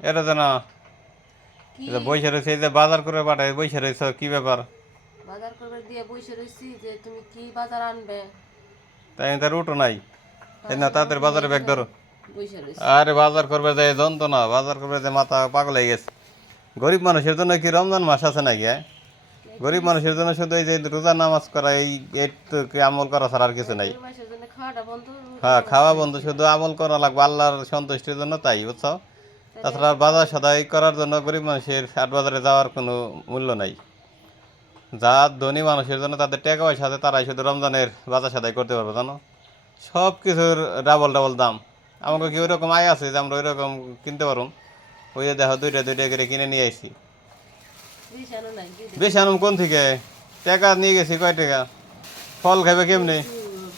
এটা যেন বৈশা রয়েছে, এই যে বাজার করে পাঠায় বৈশা রয়েছে, কি ব্যাপার? বাজার করবে দিয়ে বসে রইছি যে তুমি কি বাজার আনবে। তাই তার উঠো নাই, এই না তাদের বাজারে ব্যাগ ধরো। বসে রইছি। আরে বাজার করবে যে যন্ত্রণা, বাজার করবে যে মাথা পাগল হয়ে গেছে। গরিব মানুষের জন্য কি রমজান মাস আছে নাকি? হ্যাঁ, গরিব মানুষের জন্য শুধু এই যে রোজা নামাজ করা, এইটুকু আমল করা ছাড়া আর কিছু নাই। গরিব মাসের জন্য খাওয়াটা বন্ধ, হ্যাঁ, খাওয়া বন্ধ, শুধু আমল করা লাগবে আল্লাহর সন্তুষ্টির জন্য, তাই বুঝছো? তাছাড়া বাজার সদাই করার জন্য গরিব মানুষের হাট বাজারে যাওয়ার কোনো মূল্য নাই। যা ধনী মানুষের জন্য তাদের টাকা পয়সা আছে, তারাই শুধু রমজানের বাজার সদাই করতে পারবে, জানো? সব কিছুর ডাবল ডাবল দাম। আমাকে কি ওই রকম আয় আছে যে আমরা ওই রকম কিনতে পারুম? ওই যে দেখো দুইটা দুইটা করে কিনে নিয়ে আসি। বেশি আনুম কোন থেকে? টাকা নিয়ে গেছি কয় টাকা? ফল খাইবে কেমনি?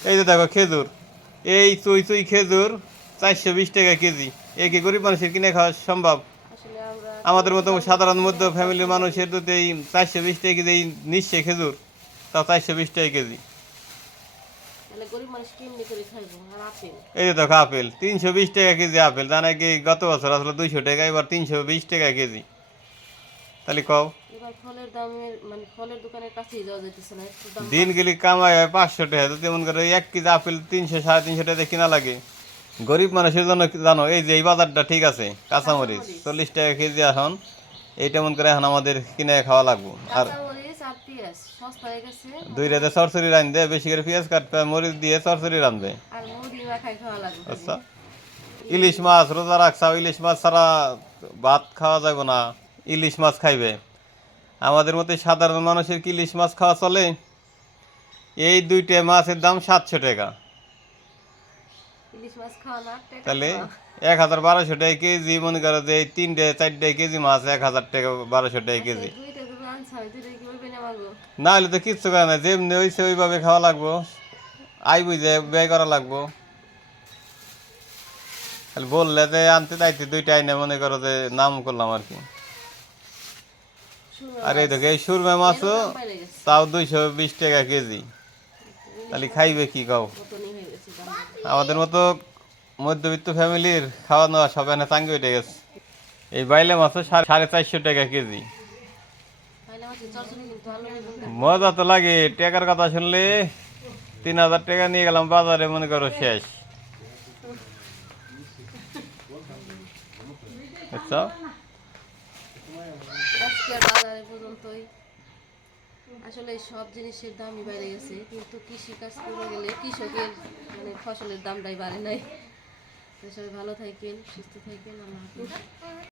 এই যে দেখো খেজুর, এই চুই চুই খেজুর 420 টাকা কেজি। এ কি গরিব মানুষের কিনে খাওয়া সম্ভব? আমাদের মতো সাধারণ মধ্য ফ্যামিলির মানুষের তো এই 420 টাকা কেজি, এই নিশ্চয় খেজুর, তাও 420 টাকা কেজি। এই যে দেখো আপেল 320 টাকা কেজি আপেল, জানা কি গত বছর আসলে 200 টাকা, এবার 320 টাকা কেজি। তাহলে কও দিন গেলে কামাই হয় 500 টাকা, তো তেমন করে 1 কেজি আপেল 300 সাড়ে 300 টাকা কিনা লাগে। গরিব মানুষের জন্য জানো এই যে এই বাজারটা ঠিক আছে, কাঁচামরিচ 40 টাকা কেজি এখন, এইটা মন করে এখন আমাদের কিনে খাওয়া লাগবো। আর দুই রাতে চরচরি রান্ধবে, বেশি করে পেঁয়াজ কাটবে, মরিচ দিয়ে চরচরি রান্ধবে। আচ্ছা, ইলিশ মাছ রোজা রাখছা, ইলিশ মাছ ছাড়া ভাত খাওয়া যাবে না, ইলিশ মাছ খাইবে। আমাদের মতো সাধারণ মানুষের কি ইলিশ মাছ খাওয়া চলে? এই দুইটা মাছের দাম 700 টাকা। তাহলে 1200 টাকা কেজি, মনে করো যে 3-4 কেজি মাছ 1000 টাকা 1200 টাকা কেজি। না হলে তো কিচ্ছু করে না, যেমনি হয়েছে ওইভাবে খাওয়া লাগবো, আই বুঝে ব্যয় করা লাগবো। তাহলে বললে যে আনতে দাইতে দুইটা আইনে মনে করো যে নাম করলাম আর কি। আর এই দেখো এই সুরমা মাছও তাও 220 টাকা কেজি। তাহলে খাইবে কি কাও? আমাদের মতো মধ্যবিত্ত ফ্যামিলির খাওয়া দাওয়া সব এনে চাঙ্গি উঠে গেছে। এই বাইলে মাছও 450 টাকা কেজি। মজা তো লাগে, টাকার কথা শুনলে 3000 টাকা নিয়ে গেলাম বাজারে, মনে করো শেষ। বুঝছো? আসলে সব জিনিসের দামই বেড়ে গেছে, কিন্তু কৃষি কাজ করতে গেলে কৃষকের ফসলের দামটাই বাড়ে নাই। সবাই ভালো থাকেন, সুস্থ থাকেন, আল্লাহ হাফেজ।